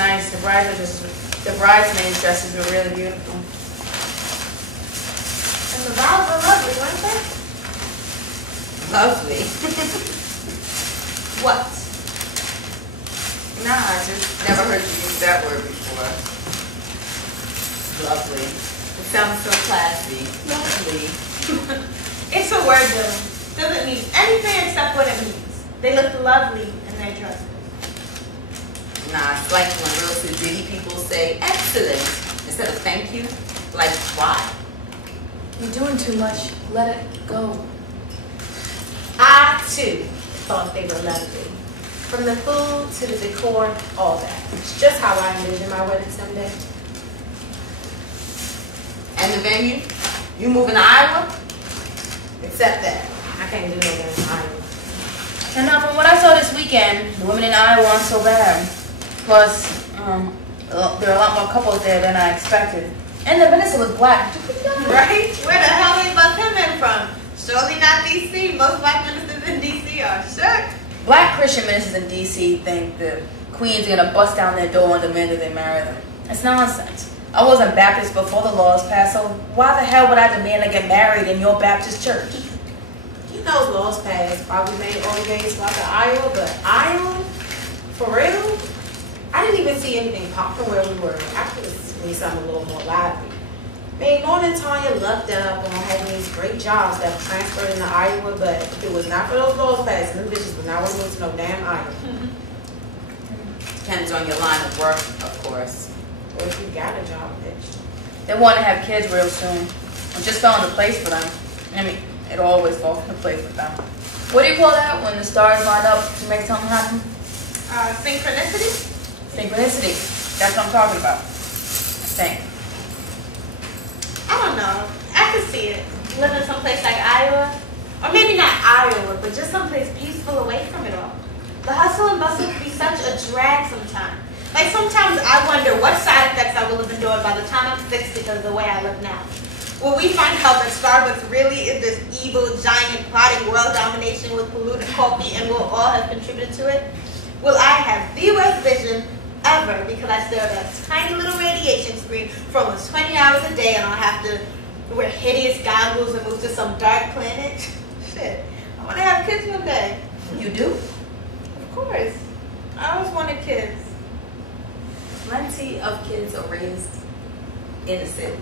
nice. The bridesmaids' dresses were really beautiful. And the vows were lovely, weren't they? Lovely. What? Nah, I just never heard you use that word before. Lovely. It sounds so classy. Lovely. It's a word, though. Doesn't mean anything except what it means. They look lovely in their dresses. Nah, it's like when real Sudidi people say excellent instead of thank you. Like, why? You're doing too much. Let it go. I, too, thought they were lovely. From the food to the decor, all that. It's just how I envision my wedding someday. And the venue? You moving to Iowa? Except that I can't do no damn Iowa. And now, from what I saw this weekend, the women in Iowa aren't so bad. Plus, there are a lot more couples there than I expected. And the minister was black. Right? Where the hell they bust him in from? Surely not D.C. Most black ministers in D.C. are shook. Black Christian ministers in D.C. think the queen's gonna bust down their door and demand that they marry them. It's nonsense. I wasn't Baptist before the laws passed, so why the hell would I demand to get married in your Baptist church? You know laws passed probably made all gays like Iowa, but Iowa? For real? I didn't even see anything pop from where we were. I could have seen something a little more lively. I mean, Northern Tanya lucked up on having these great jobs that were transferred into Iowa, but if it was not for those laws passed, them bitches would not want to move to no damn Iowa. Depends on your line of work, of course. Or if you got a job, bitch. They want to have kids real soon. It just fell into place for them. I mean, it always falls into place with them. What do you call that when the stars line up to make something happen? Synchronicity? Synchronicity. That's what I'm talking about. I think. I don't know. I could see it. Living someplace like Iowa. Or maybe not Iowa, but just someplace peaceful away from it all. The hustle and bustle can be such a drag sometimes. Like sometimes I wonder what side effects I will have endured by the time I'm 60 because of the way I live now. Will we find out that Starbucks really is this evil, giant, plotting world domination with polluted coffee and we'll all have contributed to it? Will I have the worst vision ever because I stare at a tiny little radiation screen for almost 20 hours a day and I'll have to wear hideous goggles and move to some dark planet? Shit, I want to have kids one day. You do? Of course. I always wanted kids. Plenty of kids are raised in the city.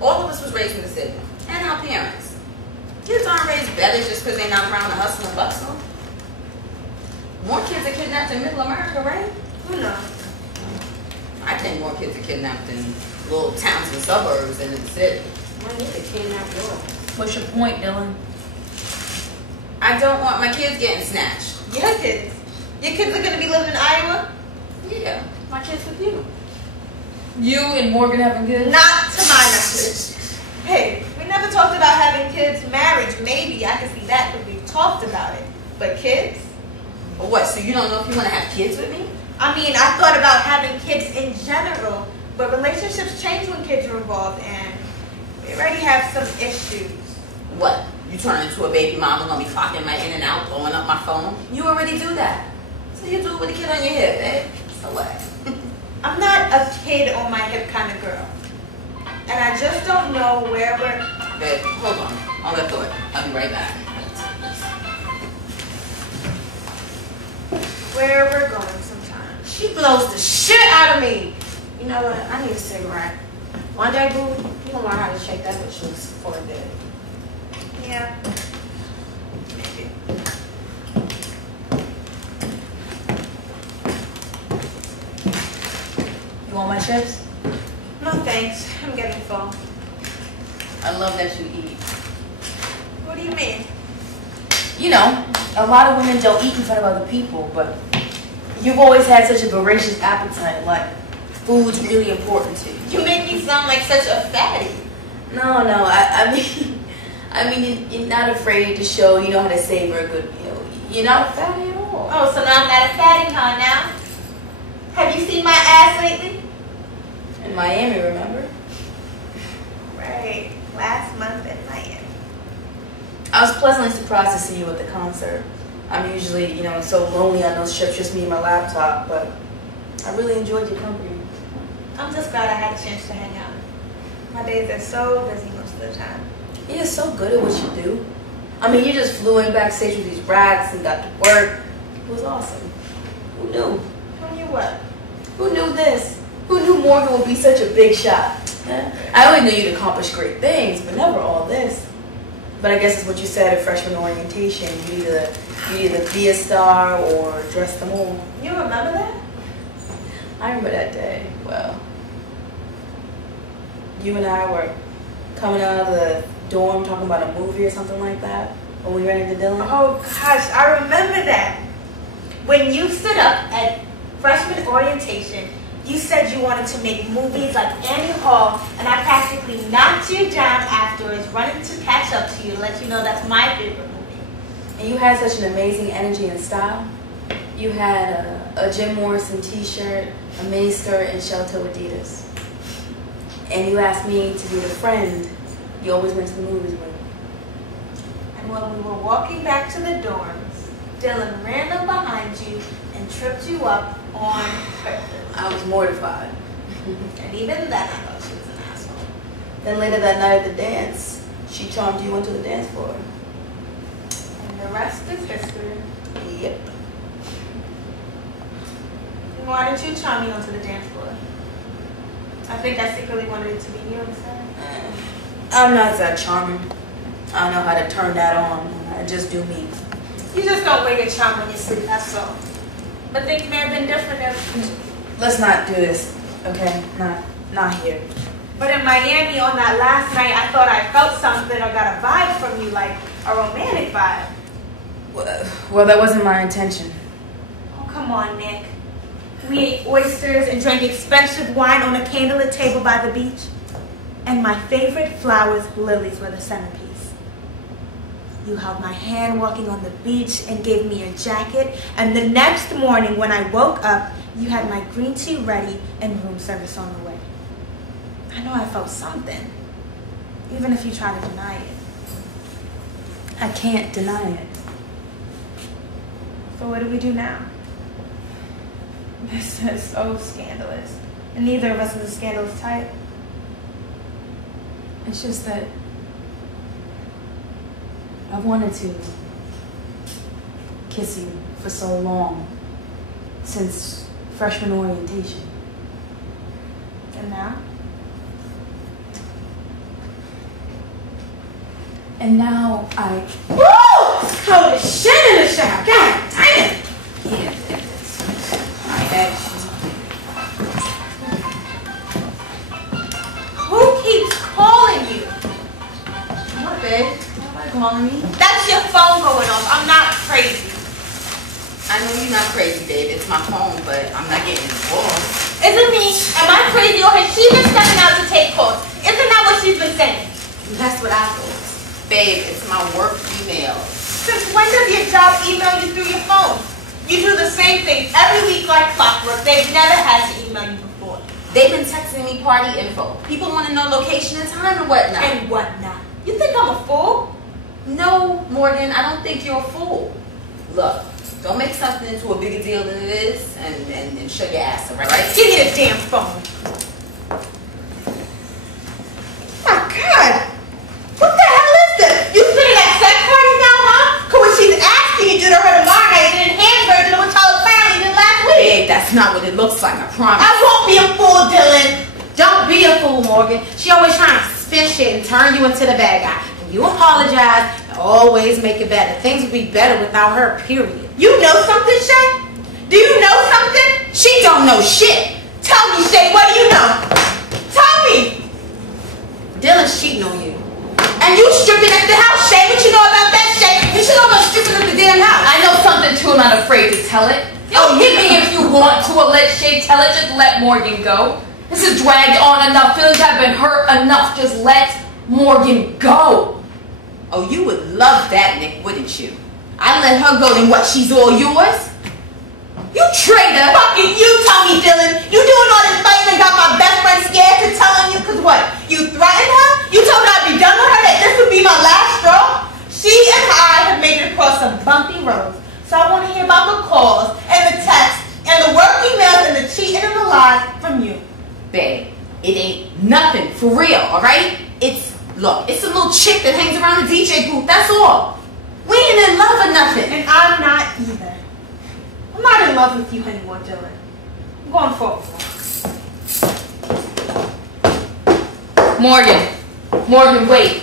All of us was raised in the city. And our parents. Kids aren't raised better just because they're not around the hustle and bustle. More kids are kidnapped in middle America, right? Who knows? I think more kids are kidnapped in little towns and suburbs than in the city. Why need to kidnap yours? What's your point, Dylan? I don't want my kids getting snatched. Your kids? Your kids are going to be living in Iowa? Yeah, my kids with you. You and Morgan having kids? Not to my knowledge. Hey, we never talked about having kids. Marriage, maybe. I can see that because we talked about it. But kids? Or what, so you don't know if you want to have kids with me? I mean, I thought about having kids in general, but relationships change when kids are involved, and we already have some issues. What? You turn into a baby mama, gonna be clocking my in and out, blowing up my phone? You already do that. So you do it with a kid on your hip, eh? So what? I'm not a kid on my hip kind of girl. And I just don't know where we're... Babe, hold on. Hold that thought. I'll be right back. Where we're going sometimes. She blows the shit out of me. You know what? I need a cigarette. One day, boo, you gonna learn how to shake that bitch loose for a day. Yeah. Maybe. You want my chips? No thanks. I'm getting full. I love that you eat. What do you mean? You know, a lot of women don't eat in front of other people, but you've always had such a voracious appetite, like food's really important to you. You make me sound like such a fatty. No, I mean, you're not afraid to show you know how to savor a good meal. You're not a fatty at all. Oh, so now I'm not a fatty, huh, now? Have you seen my ass lately? In Miami, remember? Right. Last month in Miami. I was pleasantly surprised to see you at the concert. I'm usually, so lonely on those trips, just me and my laptop, but I really enjoyed your company. I'm just glad I had a chance to hang out. My days are so busy most of the time. You're so good at what you do. I mean, you just flew in backstage with these rats and got to work. It was awesome. Who knew? Who knew what? Who knew this? Who knew Morgan would be such a big shot? I always knew you'd accomplish great things, but never all this. But I guess it's what you said at freshman orientation. You either be a star or dress them all. You remember that? I remember that day. Well, you and I were coming out of the dorm talking about a movie or something like that when we ran into Dylan. Oh gosh, I remember that. When you stood up at freshman orientation, you said you wanted to make movies like Annie Hall, and I practically knocked you down afterwards, running to catch up to you to let you know that's my favorite movie. And you had such an amazing energy and style. You had a Jim Morrison t-shirt, a mini skirt, and shell-toe Adidas. And you asked me to be the friend you always went to the movies with. And when we were walking back to the dorms, Dylan ran up behind you and tripped you up on purpose. I was mortified. And even then, I thought she was an asshole. Then later that night at the dance, she charmed you into the dance floor. And the rest is history. Yep. And why didn't you charm me onto the dance floor? I think I secretly wanted it to be you instead. I'm not that charming. I don't know how to turn that on. I just do me. You just don't wear your charm when you sleep, that's all. But things may have been different if... Let's not do this, okay? Not here. But in Miami on that last night, I thought I felt something or got a vibe from you, like a romantic vibe. Well, that wasn't my intention. Oh, come on, Nick. We ate oysters and drank expensive wine on a candlelit table by the beach. And my favorite flowers, lilies, were the centerpiece. You held my hand walking on the beach and gave me a jacket. And the next morning when I woke up, you had my green tea ready and room service on the way. I know I felt something, even if you try to deny it. I can't deny it. So what do we do now? This is so scandalous. And neither of us is a scandalous type. It's just that I wanted to kiss you for so long, since freshman orientation. And now? And now I... Woo! Cold as shit in the shower. God damn it! Yeah, my actions. Who keeps calling you? What, babe? Nobody calling me. That's your phone going off. I'm not crazy. I know you're not crazy, babe. It's my phone, but I'm not getting involved. Is it me? Am I crazy or has she been stepping out to take calls? Isn't that what she's been saying? That's what I thought. Babe, it's my work email. Since when does your job email you through your phone? You do the same thing every week like clockwork. They've never had to email you before. They've been texting me party info. People want to know location and time and whatnot. And whatnot. You think I'm a fool? No, Morgan, I don't think you're a fool. Look, don't make something into a bigger deal than it is and show your ass, all right? Give me the damn phone. My God. What the hell is this? You sitting at sex parties now, huh? Cause when she's asking you to her tomorrow night, and hamburger which I apparently did last week. Babe, that's not what it looks like, I promise. I won't be a fool, Dylan. Don't be a fool, Morgan. She always trying to spin shit and turn you into the bad guy. And you apologize and always make it better. Things would be better without her, period. You know something, Shay? Do you know something? She don't know shit. Tell me, Shay, what do you know? Tell me. Dylan's cheating on you. And you stripping at the house, Shay. What you know about that, Shay? You should know about stripping at the damn house. I know something too, I'm not afraid to tell it. Oh, Hit me if you want to, or let Shay tell it, just let Morgan go. This is dragged on enough, feelings have been hurt enough, just let Morgan go. Oh, you would love that, Nick, wouldn't you? I let her go, then what, she's all yours? You traitor! Fucking you, tell me, Dylan. You doing all this fighting and got my best friend scared to telling you, cause what? You threatened her? You told her I'd be done with her, that this would be my last straw? She and I have made it across some bumpy roads. So I want to hear about the calls and the texts and the work emails and than the cheating and the lies from you. Babe, it ain't nothing for real, alright? Look, it's a little chick that hangs around the DJ booth, that's all. We ain't in love or nothing. And I'm not either. I'm not in love with you anymore, Dylan. I'm going forward. Morgan, wait.